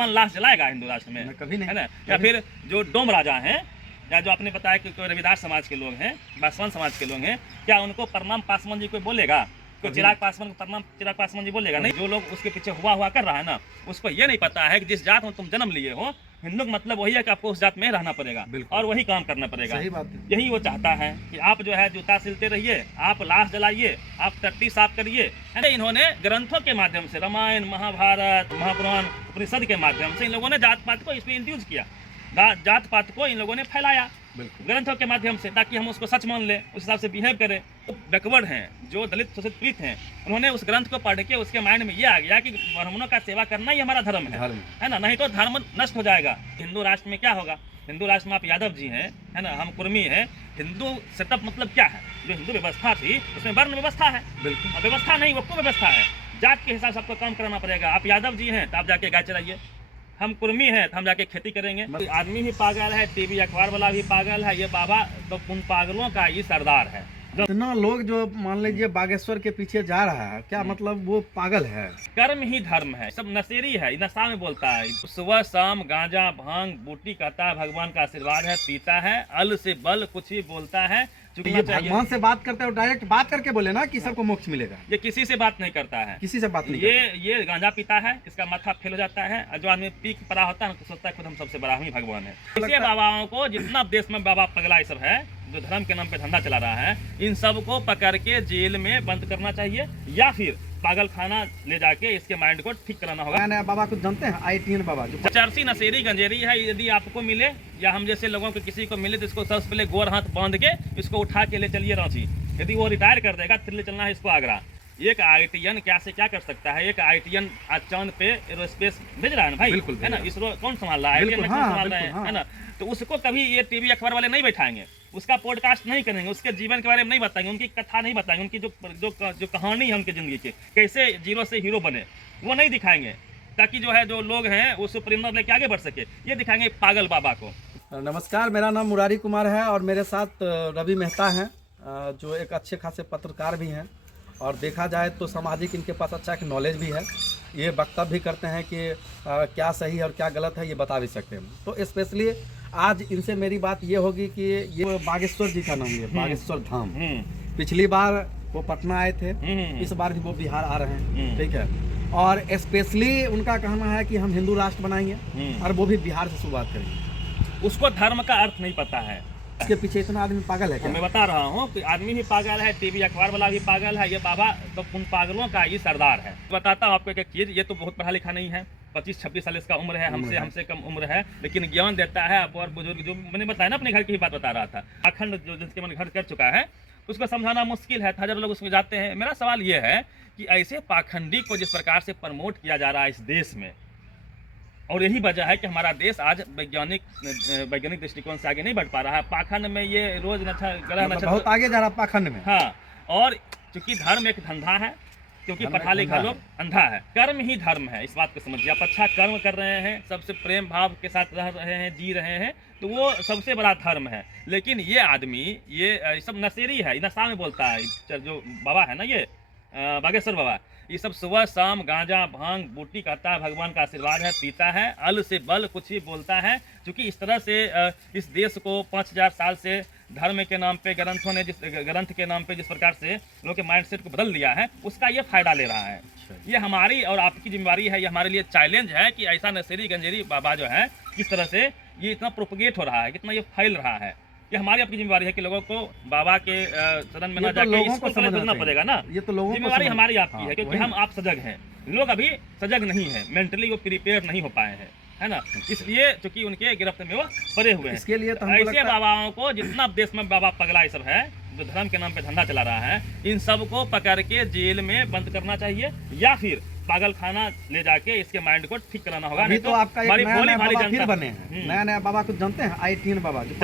ब्राह्मण लाश जलाएगा हिंदू राष्ट्र में? कभी नहीं, है ना। या फिर जो डोम राजा हैं, या जो आपने बताया कि कोई रविदास समाज के लोग हैं, पासवान समाज के लोग हैं, क्या उनको प्रणाम पासवान जी कोई बोलेगा? कोई चिराग पासवान को प्रणाम चिराग पासवान जी बोलेगा? नहीं। जो लोग उसके पीछे हुआ कर रहा है ना, उसको ये नहीं पता है कि जिस जात में तुम जन्म लिए हो, हिंदू का मतलब वही है कि आपको उस जात में रहना पड़ेगा और वही काम करना पड़ेगा। सही बात है। यही वो चाहता है कि आप जो है जूता सिलते रहिए, आप लाश जलाइए, आप टट्टी साफ करिए। इन्होंने ग्रंथों के माध्यम से, रामायण, महाभारत, महापुराण, उपनिषद के माध्यम से इन लोगों ने जात पात को इसमें इंट्रोड्यूस किया, जात पात को इन लोगों ने फैलाया ग्रंथों के माध्यम से, ताकि हम उसको सच मान ले, उस हिसाब से बिहेव करें। तो बैकवर्ड हैं, जो दलित शोषित पीड़ित हैं, उन्होंने उस ग्रंथ को पढ़ के उसके माइंड में ये आ गया कि ब्राह्मणों का सेवा करना ही हमारा धर्म है ना, नहीं तो धर्म नष्ट हो जाएगा। हिंदू राष्ट्र में क्या होगा? हिंदू राष्ट्र में आप यादव जी हैं, है ना, हम कुर्मी हैं। हिंदू सेटअप मतलब क्या है? जो हिंदू व्यवस्था थी उसमें वर्ण व्यवस्था है, बिल्कुल व्यवस्था नहीं, वो व्यवस्था है। जात के हिसाब से आपको काम कराना पड़ेगा। आप यादव जी हैं तो आप जाके गाय चलाइए, हम कुर्मी हैं तो हम जाके खेती करेंगे। आदमी ही पागल है, टीवी अखबार वाला भी पागल है, ये बाबा तो उन पागलों का ही सरदार है। इतना लोग जो मान लीजिए बागेश्वर के पीछे जा रहा है, क्या मतलब वो पागल है? कर्म ही धर्म है, सब नशेरी है, नशा में बोलता है। सुबह शाम गांजा भांग बूटी कहता है, भगवान का आशीर्वाद है, पीता है, अल से बल कुछ ही बोलता है। ये भगवान से बात करते हैं, डायरेक्ट बात करके बोले ना कि सबको मोक्ष मिलेगा। ये किसी से बात नहीं करता है, किसी से बात नहीं ये गांजा पीता है, इसका माथा फेल हो जाता है, और जो आदमी पी के पड़ा होता है तो सोचता है खुद हम सबसे बड़ा ही भगवान है। इसलिए बाबाओं को, जितना देश में बाबा पगला सब है जो धर्म के नाम पे धंधा चला रहा है, इन सबको पकड़ के जेल में बंद करना चाहिए, या फिर पागल खाना ले जाके इसके माइंड को ठीक कराना होगा। नया बाबा कुछ जानते हैं? ITN बाबा जो चर्सी नशेरी गंजेरी है, यदि आपको मिले या हम जैसे लोगों को किसी को मिले तो इसको सबसे पहले गोर हाथ बांध के इसको उठा के ले चलिए रांची। यदि वो रिटायर कर देगा फिर ले चलना है इसको आगरा। एक ITN क्या से क्या कर सकता है? एक ITN आज चांद पे एरोस्पेस भेज रहा है ना भाई, बिल्कुल, है ना। इसरो कौन संभाल रहा है? ITN कौन संभाल रहे हैं, है ना। तो उसको कभी ये टीवी अखबार वाले नहीं बैठाएंगे, उसका पॉडकास्ट नहीं करेंगे, उसके जीवन के बारे में नहीं बताएंगे, उनकी कथा नहीं बताएंगे, उनकी जो कहानी है उनकी जिंदगी की, कैसे जीरो से हीरो बने, वो नहीं दिखाएंगे, ताकि जो है जो लोग हैं वो प्रेरणा लेके आगे बढ़ सके। ये दिखाएंगे पागल बाबा को। नमस्कार, मेरा नाम मुरारी कुमार है और मेरे साथ रवि मेहता हैं, जो एक अच्छे खासे पत्रकार भी हैं, और देखा जाए तो सामाजिक इनके पास अच्छा एक नॉलेज भी है। ये वक्तव्य भी करते हैं कि क्या सही है और क्या गलत है, ये बता भी सकते हैं। तो स्पेशली आज इनसे मेरी बात ये होगी कि ये बागेश्वर जी का नाम है, बागेश्वर धाम। पिछली बार वो पटना आए थे, इस बार भी वो बिहार आ रहे हैं, ठीक है। और स्पेशली उनका कहना है कि हम हिंदू राष्ट्र बनाएंगे और वो भी बिहार से शुरुआत करेंगे। उसको धर्म का अर्थ नहीं पता है। इसके पीछे इतना आदमी पागल है क्या? मैं बता रहा हूँ कि आदमी ही पागल है, टीवी अखबार वाला भी पागल है, ये बाबा तो उन पागलों का ही सरदार है। बताता हूँ आपको एक चीज, ये तो बहुत पढ़ा लिखा नहीं है, 25-26 साल इसका उम्र है, हमसे कम उम्र है, लेकिन ज्ञान देता है। और बुजुर्ग जो मैंने बताया ना, अपने घर की ही बात बता रहा था, अखंड जो जिसके मन घर कर चुका है उसको समझाना मुश्किल है। हजारों लोग उसमें जाते हैं। मेरा सवाल ये है कि ऐसे पाखंडी को जिस प्रकार से प्रमोट किया जा रहा है इस देश में, और यही वजह है कि हमारा देश आज वैज्ञानिक दृष्टिकोण से आगे नहीं बढ़ पा रहा है। पाखंड में ये रोज ग्रह नक्षत्र बहुत आगे जा रहा है पाखंड में। हाँ, और चूंकि धर्म एक धंधा है, क्योंकि पढ़ा लिखा लोग अंधा है। कर्म ही धर्म है, इस बात को समझिए। आप अच्छा कर्म कर रहे हैं, सबसे प्रेम भाव के साथ रह रहे हैं, जी रहे हैं, तो वो सबसे बड़ा धर्म है। लेकिन ये आदमी ये सब नशेरी है, नशा में बोलता है। जो बाबा है ना, ये बागेश्वर बाबा, ये सब सुबह शाम गांजा भांग बूटी कहता है, भगवान का आशीर्वाद है, पीता है, अल से बल कुछ ही बोलता है। क्योंकि इस तरह से इस देश को 5000 साल से धर्म के नाम पे, ग्रंथों ने ग्रंथ के नाम पे जिस प्रकार से लोगों के माइंडसेट को बदल दिया है, उसका ये फायदा ले रहा है। ये हमारी और आपकी जिम्मेवारी है, ये हमारे लिए चैलेंज है कि ऐसा नशेरी गंजेरी बाबा जो है, किस तरह से ये इतना प्रोपगेट हो रहा है, कितना ये फैल रहा है। ये हमारी अपनी जिम्मेवारी है कि लोगों को बाबा के शरण में ना जाके इसको समझना पड़ेगा ना। ये तो लोगों जिम्मेवारी हमारी आपकी है, क्योंकि हम आप सजग हैं, लोग अभी सजग नहीं है, मेंटली वो प्रिपेयर नहीं हो पाए हैं, है ना। इसलिए चूंकि उनके गिरफ्त में वो पड़े हुए हैं। इसके लिए तो ऐसे बाबाओं को, जितना देश में बाबा पगला सब है जो धर्म के नाम पे धंधा चला रहा है, इन सबको पकड़ के जेल में बंद करना चाहिए, या फिर पागल खाना ले जाके इसके माइंड को ठीक कराना होगा। नहीं तो आपका एक नया बाबा फिर बने हैं, नया बाबा कुछ जानते हैं? ITN बाबा जो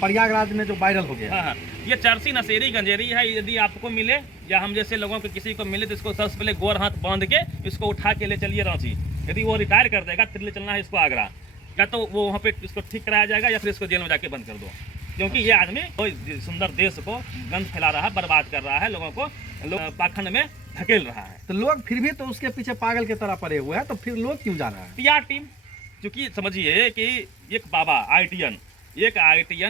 प्रयागराज में जो वायरल हो गया। हाँ, ये चर्सी नशेरी गंजेरी है। यदि आपको मिले या हम जैसे लोगों को किसी को मिले तो इसको सबसे पहले गोर हाथ बांध के इसको उठा के ले चलिए रांची। यदि वो रिटायर कर देगा फिर ले चलना है इसको आगरा, या तो वो वहाँ पे इसको ठीक कराया जाएगा, या फिर इसको जेल में जाके बंद कर दो। क्योंकि ये आदमी कोई सुंदर देश को गंद फैला रहा है, बर्बाद कर रहा है, लोगों को पाखंड में धकेल रहा है। तो लोग फिर भी तो उसके पीछे पागल की तरह पड़े हुए हैं, तो फिर लोग क्यों जा रहा है? PR टीम, क्योंकि समझिए कि एक बाबा आईटीएन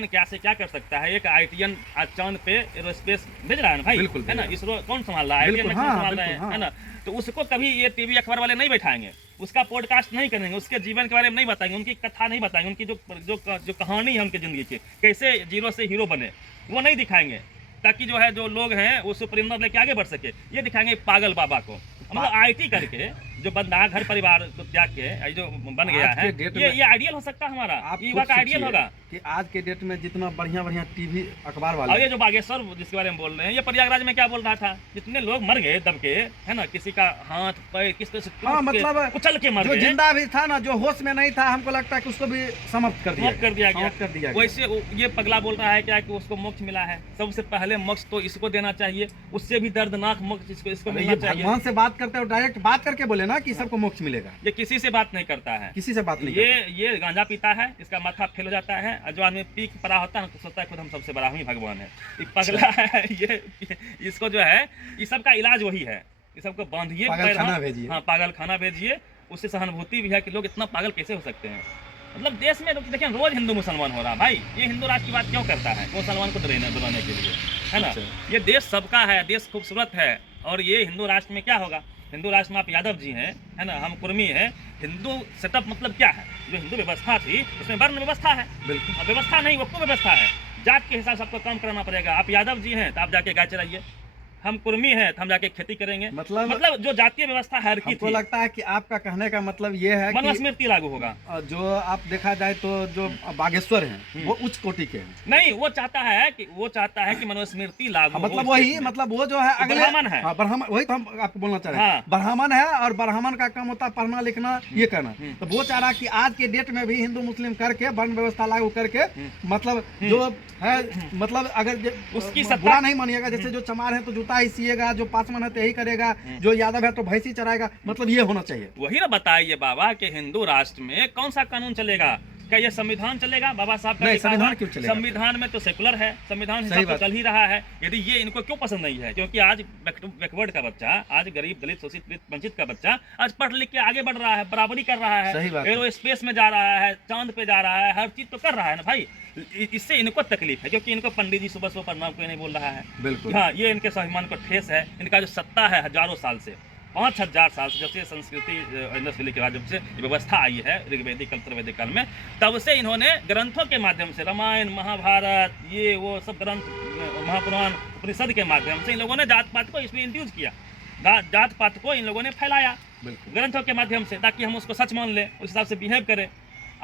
क्या से क्या कर सकता है। एक आईटीएन आज चांद पे एरोस्पेस भेज रहा है ना भाई, बिल्कुल है ना। इसरो कौन संभाल रहा है? बिल्कुल, ITN हाँ, संभाल रहे हैं, बिल्कुल, है ना। तो उसको कभी ये टीवी अखबार वाले नहीं बैठाएंगे, उसका पॉडकास्ट नहीं करेंगे, उसके जीवन के बारे में नहीं बताएंगे, उनकी कथा नहीं बताएंगे, उनकी जो कहानी है उनकी जिंदगी की, कैसे जीरो से हीरो बने, वो नहीं दिखाएंगे, ताकि जो है जो लोग हैं वो सुपरिंदर लेके आगे बढ़ सके। ये दिखाएंगे पागल बाबा को। मतलब IT करके जो बंदा घर परिवार को त्याग के जो बन गया है, ये आइडियल हो सकता है हमारा, युवा का आइडियल होगा कि आज के डेट में जितना बढ़िया बढ़िया टीवी अखबार वाले। और ये जो बागेश्वर जिसके बारे में बोल रहे हैं, ये प्रयागराज में क्या बोल रहा था, जितने लोग मर गए दब के, है ना, किसी का हाथ पैर किस तरह से हाँ, मतलब कुचल के मर जो गए, जिंदा भी था ना, जो होश में नहीं था, हमको लगता है कि उसको भी समाप्त कर दिया गया। वैसे ये पगला बोल रहा है क्या कि उसको मोक्ष मिला है। सबसे पहले मोक्ष तो इसको देना चाहिए, उससे भी दर्दनाक मोक्ष इसको मिलना चाहिए। भगवान से बात करते हो, डायरेक्ट बात करके बोले ना कि सबको मोक्ष मिलेगा। ये किसी से बात नहीं करता है, किसी से बात नहीं ये गांजा पीता है, इसका माथा फेल हो जाता है, और जो आदमी पी के पड़ा होता है तो सोचता है खुद हम सबसे बड़ा ही भगवान है। ये पगला है, ये इसको जो है, ये सबका इलाज वही है, ये सबको बांधिए, हाँ पागल खाना भेजिए, उससे सहानुभूति भी है कि लोग इतना पागल कैसे हो सकते हैं। मतलब देश में देखिए रोज हिंदू मुसलमान हो रहा है भाई, ये हिंदू राष्ट्र की बात क्यों करता है मुसलमान को डराने के लिए, है ना। ये देश सबका है, देश खूबसूरत है, और ये हिंदू राष्ट्र में क्या होगा? हिंदू राष्ट्र में आप यादव जी हैं, है ना, हम कुर्मी हैं। हिंदू सेटअप मतलब क्या है? जो हिंदू व्यवस्था थी उसमें वर्ण व्यवस्था है, बिल्कुल। और व्यवस्था नहीं, वो व्यवस्था है, जात के हिसाब से आपको काम कराना पड़ेगा। आप यादव जी हैं तो आप जाके गाय चराइए, हम कुर्मी हैं तो हम जाके खेती करेंगे। मतलब जो जातीय व्यवस्था है हमको लगता है कि आपका कहने का मतलब ये है कि मनुस्मृति लागू होगा। जो आप देखा जाए तो जो बागेश्वर हैं वो उच्च कोटि के हैं। नहीं, वो चाहता है कि मनुस्मृति लागू, मतलब वही, मतलब वो जो है अगले ब्राह्मण है, ब्राह्मण, वही तो हम आपको बोलना चाह रहे हैं। ब्राह्मण है, और ब्राह्मण का काम होता है पढ़ना लिखना, ये करना। तो वो चाह रहा कि आज के डेट में भी हिंदू मुस्लिम करके वर्ण व्यवस्था लागू करके, मतलब जो है, मतलब अगर उसकी बुरा नहीं मानिएगा, जैसे जो चमार है तो जूता ही सिएगा, जो पासवान है तो यही करेगा, जो यादव है तो भैंसी चराएगा, मतलब ये होना चाहिए। वही ना बताइए बाबा कि हिंदू राष्ट्र में कौन सा कानून चलेगा? क्या ये संविधान चलेगा? बाबा साहब का संविधान क्यों चलेगा? संविधान में तो सेकुलर है, संविधान हिसाब से चल ही रहा है। यदि ये इनको क्यों पसंद नहीं है? क्योंकि आज बैकवर्ड का बच्चा, आज गरीब दलित शोषित वंचित का बच्चा आज पढ़ लिख के आगे बढ़ रहा है, बराबरी कर रहा है, एरोस्पेस में जा रहा है, चांद पे जा रहा है, हर चीज तो कर रहा है ना भाई। इससे इनको तकलीफ है, क्योंकि इनको पंडित जी सुबह प्रणाम कोई नहीं बोल रहा है। बिल्कुल, हाँ, ये इनके स्वाभिमान को ठेस है। इनका जो सत्ता है हजारों साल से, 5000 साल से, जब से संस्कृति के बाद जब से व्यवस्था आई है ऋग्वेदिक कल्पवैदिक काल में, तब से इन्होंने ग्रंथों के माध्यम से, रामायण महाभारत, ये वो सब ग्रंथ, महापुराण उपनिषद के माध्यम से इन लोगों ने जात पात को इसमें इंट्रोड्यूस किया, जात पात को इन लोगों ने फैलाया ग्रंथों के माध्यम से, ताकि हम उसको सच मान लें, उस हिसाब से बिहेव करें।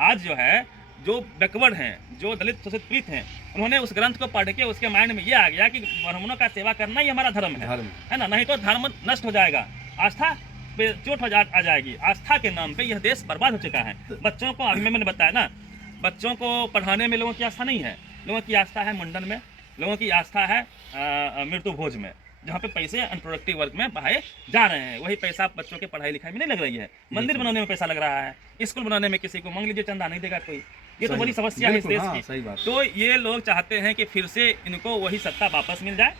आज जो है, जो बैकवर्ड हैं, जो दलित शोषित पीड़ित हैं, उन्होंने उस ग्रंथ को पढ़ के उसके माइंड में ये आ गया कि ब्राह्मणों का सेवा करना ही हमारा धर्म है ना, नहीं तो धर्म नष्ट हो जाएगा, आस्था पे चोट आ जाएगी। आस्था के नाम पे यह देश बर्बाद हो चुका है। बच्चों को, अभी मैंने बताया ना, बच्चों को पढ़ाने में लोगों की आस्था नहीं है, लोगों की आस्था है मुंडन में, लोगों की आस्था है मृत्यु भोज में, जहाँ पे पैसे अनप्रोडक्टिव वर्क में बहाए जा रहे हैं। वही पैसा बच्चों के पढ़ाई लिखाई में नहीं लग रही है, मंदिर बनाने में पैसा लग रहा है, स्कूल बनाने में किसी को मान लीजिए चंदा नहीं देगा कोई। ये तो बड़ी समस्या है इस देश की। सही बात। तो ये लोग चाहते हैं कि फिर से इनको वही सत्ता वापस मिल जाए,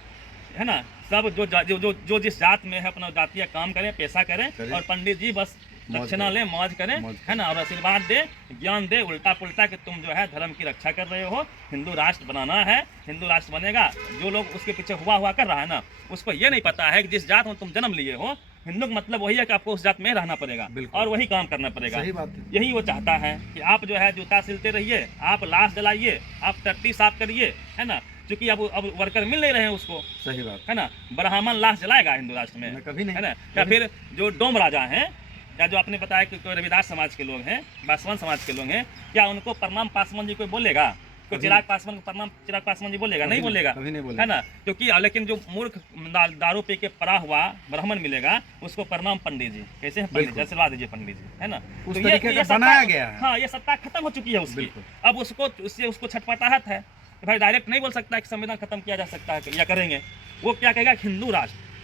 है ना। सब जो जिस जात में है अपना जातीय काम करें, पैसा करें, और पंडित जी बस दक्षिणा लें, मौज करें, है ना, और आशीर्वाद दे, ज्ञान दे उल्टा पुल्टा कि तुम जो है धर्म की रक्षा कर रहे हो, हिंदू राष्ट्र बनाना है, हिंदू राष्ट्र बनेगा। जो लोग उसके पीछे हुआ कर रहा है ना, उसको ये नहीं पता है कि जिस जात में तुम जन्म लिए हो, हिंदू का मतलब वही है कि आपको उस जात में रहना पड़ेगा और वही काम करना पड़ेगा। सही बात है। यही वो चाहता है कि आप जो है जूता सिलते रहिए, आप लाश जलाइए, आप टट्टी साफ करिए, है ना, क्योंकि अब वर्कर मिल नहीं रहे हैं उसको। सही बात है ना। ब्राह्मण लाश जलाएगा हिंदू राष्ट्र में? कभी नहीं, है ना। या फिर जो डोम राजा हैं, या जो आपने बताया कि रविदास समाज के लोग हैं, पासवान समाज के लोग हैं, क्या उनको प्रणाम पासवान जी कोई बोलेगा? कोई चिराग पासवान को प्रणाम चिराग पासवान जी बोलेगा? नहीं बोलेगा, है ना। क्योंकि लेकिन जो मूर्ख दारू पी के पड़ा हुआ ब्राह्मण मिलेगा, उसको प्रणाम पंडित जी, कैसे हैं पंडित जी, आशीर्वाद दीजिए पंडित जी, है ना। उस तरीके का बनाया गया है। हाँ, ये सत्ता खत्म हो चुकी है उसकी। अब उसको छटपटाहट है भाई, डायरेक्ट नहीं बोल सकता कि संविधान खत्म किया जा सकता है या करेंगे। वो क्या कहेगा?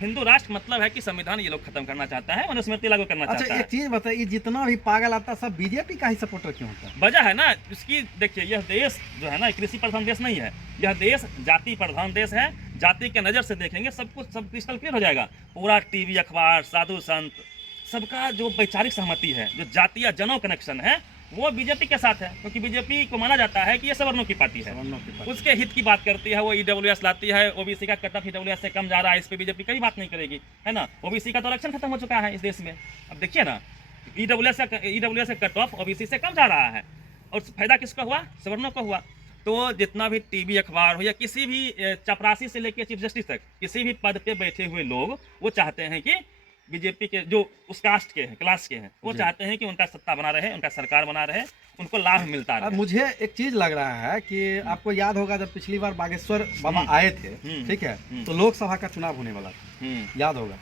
हिंदू राष्ट्र मतलब है कि संविधान ये लोग खत्म करना चाहता है, मनुस्मृति लागू करना चाहता है। अच्छा, एक चीज बताइए, जितना भी पागल आता है सब बीजेपी का ही सपोर्टर क्यों होता है? वजह है ना इसकी। देखिए, यह देश जो है ना कृषि प्रधान देश नहीं है, यह देश जाति प्रधान देश है। जाति के नज़र से देखेंगे सब कुछ, सब क्रिस्टल क्लियर हो जाएगा। पूरा टीवी, अखबार, साधु संत, सबका जो वैचारिक सहमति है, जो जातीय जनों कनेक्शन है, वो बीजेपी के साथ है, क्योंकि बीजेपी को माना जाता है कि ये सवर्णों की पार्टी है। उसके हित की बात करती है, वो ईडब्ल्यूएस लाती है, ओबीसी का कट ऑफ ईडब्ल्यूएस से कम जा रहा है, इस पर बीजेपी कभी बात नहीं करेगी, है ना। ओबीसी का तो इलेक्शन खत्म हो चुका है इस देश में, अब देखिए ना, ईडब्ल्यूएस का कट ऑफ ओबीसी से कम जा रहा है, और फायदा किसका हुआ? सवर्णों का हुआ। तो जितना भी टीवी, अखबार हो या किसी भी चपरासी से लेकर चीफ जस्टिस तक किसी भी पद पे बैठे हुए लोग वो चाहते हैं कि बीजेपी के जो उस कास्ट के हैं, क्लास के हैं, वो चाहते हैं कि उनका सत्ता बना रहे, उनका सरकार बना रहे, उनको लाभ मिलता रहे। मुझे एक चीज लग रहा है कि आपको याद होगा जब पिछली बार बागेश्वर बाबा आए थे, ठीक है, तो लोकसभा का चुनाव होने वाला था, याद होगा,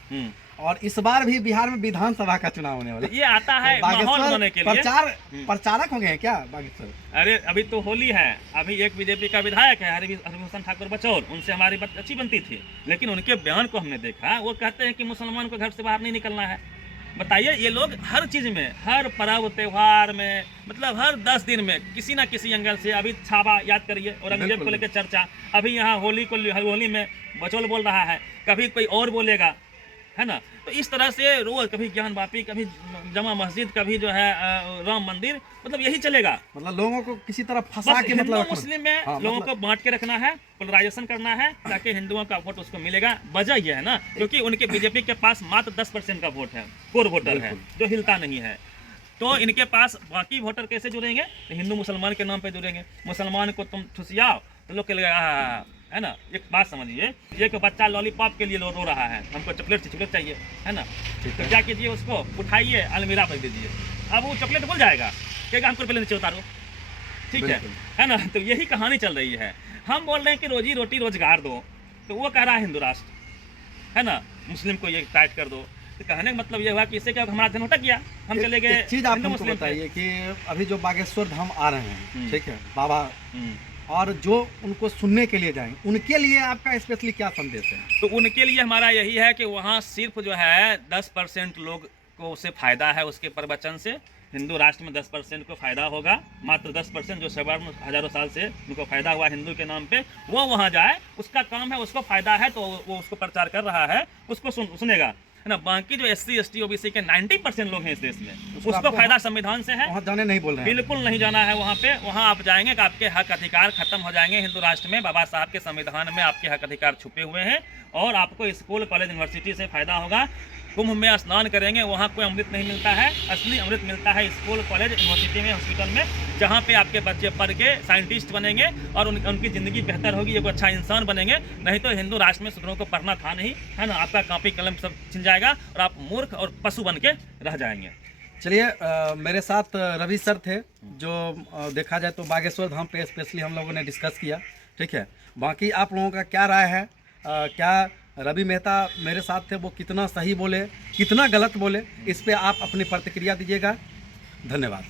और इस बार भी बिहार में विधानसभा का चुनाव होने वाला है। ये आता है माहौल होने के लिए। प्रचारक हो गए हैं क्या बागेश्वर? अरे अभी तो होली है, अभी एक बीजेपी का विधायक है हरिभूषण ठाकुर बचौर, उनसे हमारी बात अच्छी बनती थी, लेकिन उनके बयान को हमने देखा, वो कहते हैं कि मुसलमान को घर से बाहर नहीं निकलना है। बताइए, ये लोग हर चीज़ में, हर पर्व त्योहार में, मतलब हर 10 दिन में किसी ना किसी एंगल से, अभी छावा याद करिए औरंगजेब को लेकर चर्चा, अभी यहाँ होली में बचौल बोल रहा है, कभी कोई और बोलेगा, है ना। तो इस तरह से रोज कभी ज्ञान वापी, कभी जमा मस्जिद, कभी जो है राम मंदिर, मतलब यही चलेगा। मतलब लोगों को किसी तरह फंसा के, मतलब मुस्लिम में लोगों को बांट के रखना है, पोलराइजेशन करना है, ताकि हिंदुओं का वोट उसको मिलेगा। वजह यह है ना, क्योंकि उनके बीजेपी के पास मात्र 10% का वोट है, कोर वोटर है, जो हिलता नहीं है। तो इनके पास बाकी वोटर कैसे जुड़ेंगे? तो हिंदू मुसलमान के नाम पे जुड़ेंगे। मुसलमान को तुम ठुसियाओ तो लोग लगेगा, है ना। एक बात समझिए, एक बच्चा लॉलीपॉप के लिए रो रहा है, हमको चॉकलेट चाहिए, है ना, तो क्या कीजिए, उसको उठाइए, अलमीरा पर दीजिए, अब वो चॉकलेट भूल जाएगा, कहेगा हमको पहले नीचे उतारो, ठीक है ना। तो यही कहानी चल रही है। हम बोल रहे हैं कि रोजी रोटी रोजगार दो, तो वो कह रहा है हिंदू राष्ट्र, है ना, मुस्लिम को ये टाइट कर दो। तो कहने का मतलब ये हुआ कि इससे क्या हमारा ध्यान भटक गया, हम चले गए। चीज आप हमको बताइए कि अभी जो बागेश्वर धाम आ रहे हैं, ठीक है, बाबा, और जो उनको सुनने के लिए जाएंगे, उनके लिए आपका स्पेशली क्या संदेश है? तो उनके लिए हमारा यही है कि वहाँ सिर्फ जो है 10% लोग को उससे फ़ायदा है, उसके प्रवचन से। हिंदू राष्ट्र में 10% को फ़ायदा होगा, मात्र 10% जो सवर्ण हजारों साल से उनको फ़ायदा हुआ हिंदू के नाम पे, वो वहाँ जाए, उसका काम है, उसको फ़ायदा है, तो वो उसको प्रचार कर रहा है, उसको सुनेगा, है ना। बाकी जो SC ST OBC के 90% लोग हैं इस देश में, उसको फायदा संविधान से है। वहाँ जाने नहीं बोल रहे हैं, बिल्कुल नहीं जाना है वहाँ पे। वहाँ आप जाएंगे कि आपके हक अधिकार खत्म हो जाएंगे। हिंदू राष्ट्र में बाबा साहब के संविधान में आपके हक अधिकार छुपे हुए हैं, और आपको स्कूल, कॉलेज, यूनिवर्सिटी से फायदा होगा। कुंभ में स्नान करेंगे, वहाँ कोई अमृत नहीं मिलता है, असली अमृत मिलता है स्कूल, कॉलेज, यूनिवर्सिटी में, हॉस्पिटल में, जहाँ पे आपके बच्चे पढ़ के साइंटिस्ट बनेंगे और उनकी ज़िंदगी बेहतर होगी, एक अच्छा इंसान बनेंगे। नहीं तो हिंदू राष्ट्र में शूद्रों को पढ़ना था नहीं, है ना। आपका कॉपी कलम सब छिन जाएगा और आप मूर्ख और पशु बन के रह जाएंगे। चलिए, मेरे साथ रवि सर थे, जो देखा जाए तो बागेश्वर धाम पे स्पेशली हम लोगों ने डिस्कस किया, ठीक है। बाकी आप लोगों का क्या राय है? क्या रवि मेहता मेरे साथ थे, वो कितना सही बोले, कितना गलत बोले, इस पे आप अपनी प्रतिक्रिया दीजिएगा। धन्यवाद।